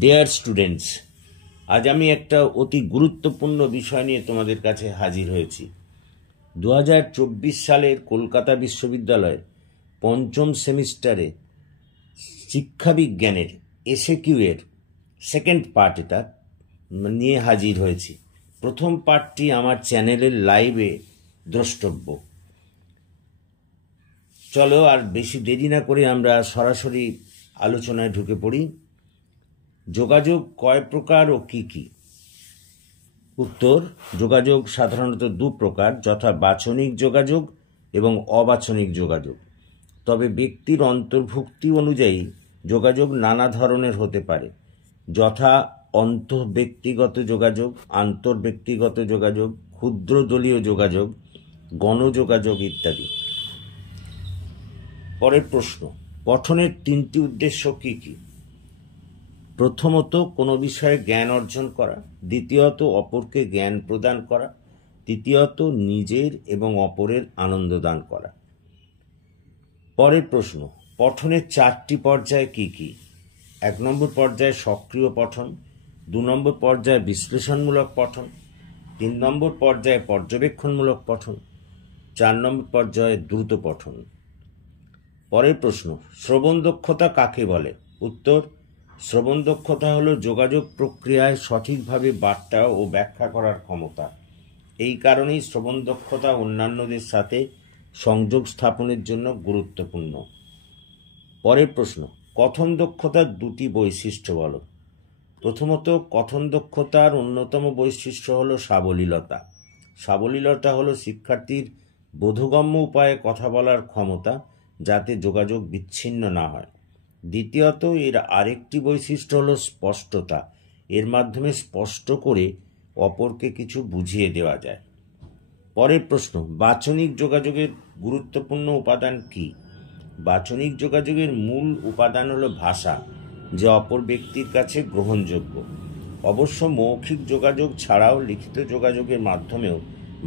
Dear students, আজ আমি একটা অতি গুরুত্বপূর্ণ বিষয় নিয়ে তোমাদের কাছে হাজির হয়েছি। 2024 সালের কলকাতা বিশ্ববিদ্যালয়ে পঞ্চম সেমিস্টারে শিক্ষাবিজ্ঞানের এসএকিউ এর সেকেন্ড পার্ট এটা নিয়ে হাজির হয়েছি। প্রথম পার্টটি আমার চ্যানেলের লাইভে দ্রষ্টব্য। চলো আর বেশি দেরি না করে আমরা সরাসরি আলোচনায় ঢুকে পড়ি। যোগাযোগ কয় প্রকার ও কি কি? উত্তর: যোগাযোগ সাধারণত দু প্রকার, যথা বাচনিক যোগাযোগ এবং অবাচনিক যোগাযোগ। তবে ব্যক্তির অন্তর্ভুক্তি অনুযায়ী যোগাযোগ নানা ধরনের হতে পারে, যথা অন্তঃব্যক্তিগত যোগাযোগ, আন্তর্ব্যক্তিগত যোগাযোগ, ক্ষুদ্র দলীয় যোগাযোগ, গণযোগাযোগ ইত্যাদি। পরের প্রশ্ন: পঠনের তিনটি উদ্দেশ্য কি কি? প্রথমত, কোনো বিষয়ে জ্ঞান অর্জন করা। দ্বিতীয়ত, অপরকে জ্ঞান প্রদান করা। তৃতীয়ত, নিজের এবং অপরের আনন্দ দান করা। পরের প্রশ্ন: পঠনের চারটি পর্যায় কি কি? 1 নম্বর পর্যায়ে সক্রিয় পঠন, 2 নম্বর পর্যায়ে বিশ্লেষণমূলক পঠন, 3 নম্বর পর্যায়ে পর্যবেক্ষণমূলক পঠন, 4 নম্বর পর্যায়ে দ্রুত পঠন। পরের প্রশ্ন: শ্রবণ দক্ষতা কাকে বলে? উত্তর: শ্রবণ দক্ষতা হলো যোগাযোগ প্রক্রিয়ায় সঠিকভাবে বার্তা ও ব্যাখ্যা করার ক্ষমতা। এই কারণেই শ্রবণ দক্ষতা অন্যান্যদের সাথে সংযোগ স্থাপনের জন্য গুরুত্বপূর্ণ। পরের প্রশ্ন: কথন দক্ষতার দুটি বৈশিষ্ট্য বলো। প্রথমত, কথন দক্ষতার অন্যতম বৈশিষ্ট্য হলো সাবলীলতা। সাবলীলতা হলো শিক্ষার্থীর বোধগম্য উপায়ে কথা বলার ক্ষমতা, যাতে যোগাযোগ বিচ্ছিন্ন না হয়। দ্বিতীয়ত, এর আরেকটি বৈশিষ্ট্য হলো স্পষ্টতা। এর মাধ্যমে স্পষ্ট করে অপরকে কিছু বুঝিয়ে দেওয়া যায়। পরের প্রশ্ন: বাচনিক যোগাযোগের গুরুত্বপূর্ণ উপাদান কি? বাচনিক যোগাযোগের মূল উপাদান হলো ভাষা, যা অপর ব্যক্তির কাছে গ্রহণযোগ্য। অবশ্য মৌখিক যোগাযোগ ছাড়াও লিখিত যোগাযোগের মাধ্যমেও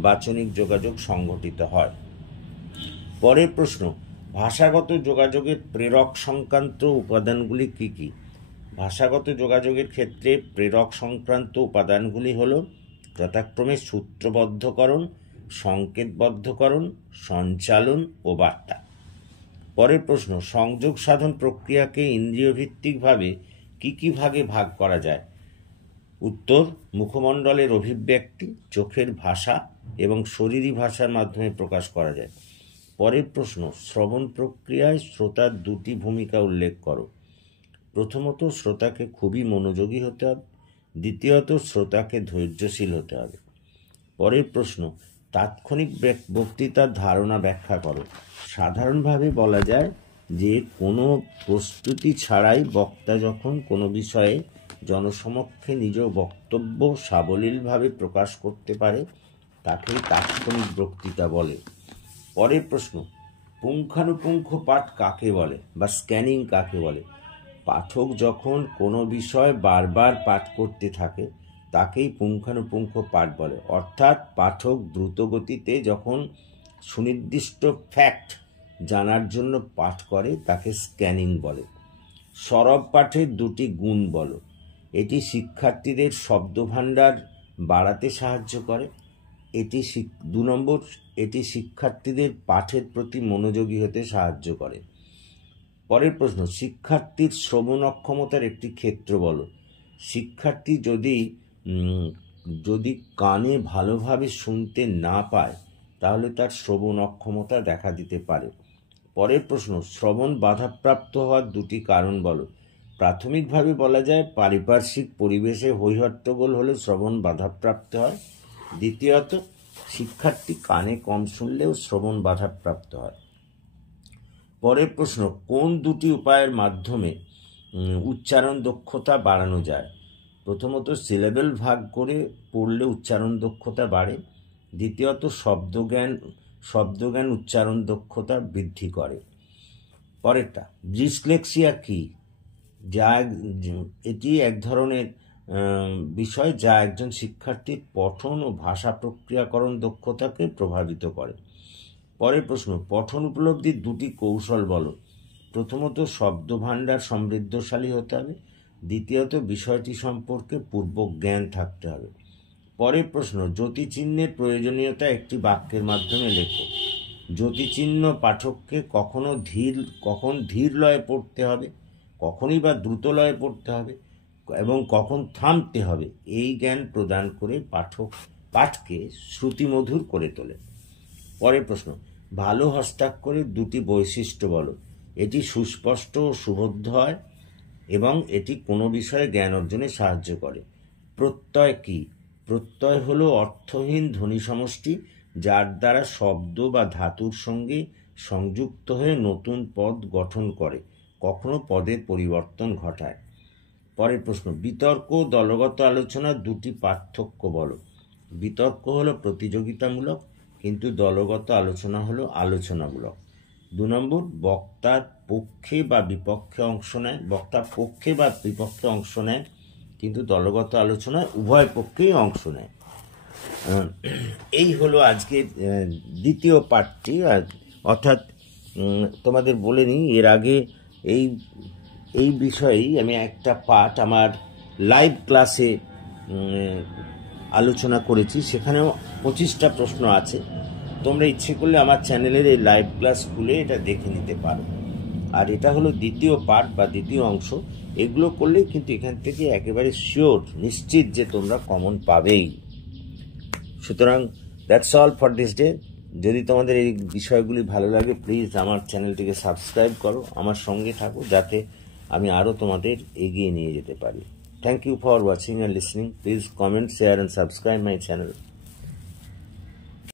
বাচনিক যোগাযোগ সংঘটিত হয়। পরের প্রশ্ন: ভাষাগত যোগাযোগের প্রেরক সংক্রান্ত উপাদানগুলি কি কি? ভাষাগত যোগাযোগের ক্ষেত্রে প্রেরক সংক্রান্ত উপাদানগুলি হল যথাক্রমে সূত্রবদ্ধকরণ, সংকেতবদ্ধকরণ, সঞ্চালন ও বার্তা। পরের প্রশ্ন: সংযোগ সাধন প্রক্রিয়াকে ইন্দ্রিয়ভিত্তিকভাবে কি কি ভাগে ভাগ করা যায়? উত্তর: মুখমণ্ডলের অভিব্যক্তি, চোখের ভাষা এবং শরীরী ভাষার মাধ্যমে প্রকাশ করা যায়। পরের প্রশ্ন: শ্রবণ প্রক্রিয়ায় শ্রোতার দুটি ভূমিকা উল্লেখ করো। প্রথমত, শ্রোতাকে খুবই মনোযোগী হতে হবে। দ্বিতীয়ত, শ্রোতাকে ধৈর্যশীল হতে হবে। পরের প্রশ্ন: তাৎক্ষণিক বক্তৃতার ধারণা ব্যাখ্যা করো। সাধারণভাবে বলা যায় যে কোনো প্রস্তুতি ছাড়াই বক্তা যখন কোনো বিষয়ে জনসমক্ষে নিজ বক্তব্য সাবলীলভাবে প্রকাশ করতে পারে, তাকেই তাৎক্ষণিক বক্তৃতা বলে। পরের প্রশ্ন: পুঙ্খানুপুঙ্খ পাঠ কাকে বলে বা স্ক্যানিং কাকে বলে? পাঠক যখন কোনো বিষয় বারবার পাঠ করতে থাকে তাকেই পুঙ্খানুপুঙ্খ পাঠ বলে। অর্থাৎ পাঠক দ্রুত গতিতে যখন সুনির্দিষ্ট ফ্যাক্ট জানার জন্য পাঠ করে তাকে স্ক্যানিং বলে। সরব পাঠের দুটি গুণ বলো। এটি শিক্ষার্থীদের শব্দভাণ্ডার বাড়াতে সাহায্য করে। 2 নম্বর, এটি শিক্ষার্থীদের পাঠের প্রতি মনোযোগী হতে সাহায্য করে। পরের প্রশ্ন: শিক্ষার্থীর শ্রবণ অক্ষমতার একটি ক্ষেত্র বলো। শিক্ষার্থী যদি কানে ভালোভাবে শুনতে না পায় তাহলে তার শ্রবণ অক্ষমতা দেখা দিতে পারে। পরের প্রশ্ন: শ্রবণ বাধাপ্রাপ্ত হওয়ার দুটি কারণ বলো। প্রাথমিকভাবে বলা যায় পারিপার্শ্বিক পরিবেশে হৈহট্টগোল হলে শ্রবণ বাধাপ্রাপ্ত হয়। দ্বিতীয়ত, শিক্ষার্থী কানে কম শুনলেও শ্রবণ বাধাপ্রাপ্ত হয়। পরের প্রশ্ন: কোন দুটি উপায়ের মাধ্যমে উচ্চারণ দক্ষতা বাড়ানো যায়? প্রথমত, সিলেবেল ভাগ করে পড়লে উচ্চারণ দক্ষতা বাড়ে। দ্বিতীয়ত, শব্দজ্ঞান উচ্চারণ দক্ষতা বৃদ্ধি করে। পরেরটা: ডিসলেক্সিয়া কি? এটি এক ধরনের বিষয় যা একজন শিক্ষার্থীর পঠন ও ভাষা প্রক্রিয়াকরণ দক্ষতাকে প্রভাবিত করে। পরের প্রশ্ন: পঠন উপলব্ধির দুটি কৌশল বলো। প্রথমত, শব্দভাণ্ডার সমৃদ্ধশালী হতে হবে। দ্বিতীয়ত বিষয়টি সম্পর্কে পূর্ব জ্ঞান থাকতে হবে। পরের প্রশ্ন, জ্যোতিচিহ্নের প্রয়োজনীয়তা একটি বাক্যের মাধ্যমে লেখো। জ্যোতিচিহ্ন পাঠককে কখন ধীর লয়ে পড়তে হবে, কখনই বা দ্রুত লয়ে পড়তে হবে এবং কখন থামতে হবে, এই জ্ঞান প্রদান করে পাঠকে শ্রুতিমধুর করে তোলে। পরের প্রশ্ন, ভালো হস্তাক্ষরের দুটি বৈশিষ্ট্য বলো। এটি সুস্পষ্ট ও সুবোধ্য হয় এবং এটি কোনো বিষয়ে জ্ঞান অর্জনে সাহায্য করে। প্রত্যয় কি? প্রত্যয় হলো অর্থহীন ধ্বনি সমষ্টি যার দ্বারা শব্দ বা ধাতুর সঙ্গে সংযুক্ত হয়ে নতুন পদ গঠন করে, কখনো পদের পরিবর্তন ঘটায়। পরের প্রশ্ন, বিতর্ক ও দলগত আলোচনার দুটি পার্থক্য বলো। বিতর্ক হলো প্রতিযোগিতামূলক, কিন্তু দলগত আলোচনা হলো আলোচনামূলক। 2 নম্বর, বক্তার পক্ষে বা বিপক্ষে অংশ নেয়, কিন্তু দলগত আলোচনায় উভয় পক্ষেই অংশ নেয়। এই হলো আজকের দ্বিতীয় পাঠটি। অর্থাৎ তোমাদের বলে নিই, এর আগে এই বিষয়েই আমি একটা পাঠ আমার লাইভ ক্লাসে আলোচনা করেছি, সেখানেও 25টা প্রশ্ন আছে। তোমরা ইচ্ছে করলে আমার চ্যানেলের এই লাইভ ক্লাস খুলে এটা দেখে নিতে পারো। আর এটা হলো দ্বিতীয় পার্ট বা দ্বিতীয় অংশ। এগুলো করলে কিন্তু এখান থেকে একেবারে শিওর, নিশ্চিত যে তোমরা কমন পাবেই। সুতরাং that's all for this day. যদি তোমাদের এই বিষয়গুলি ভালো লাগে, প্লিজ আমার চ্যানেলটিকে সাবস্ক্রাইব করো, আমার সঙ্গে থাকো, যাতে আমি আরও তোমাদের এগিয়ে নিয়ে যেতে পারি। Thank you for watching and listening. Please comment, share and subscribe my channel.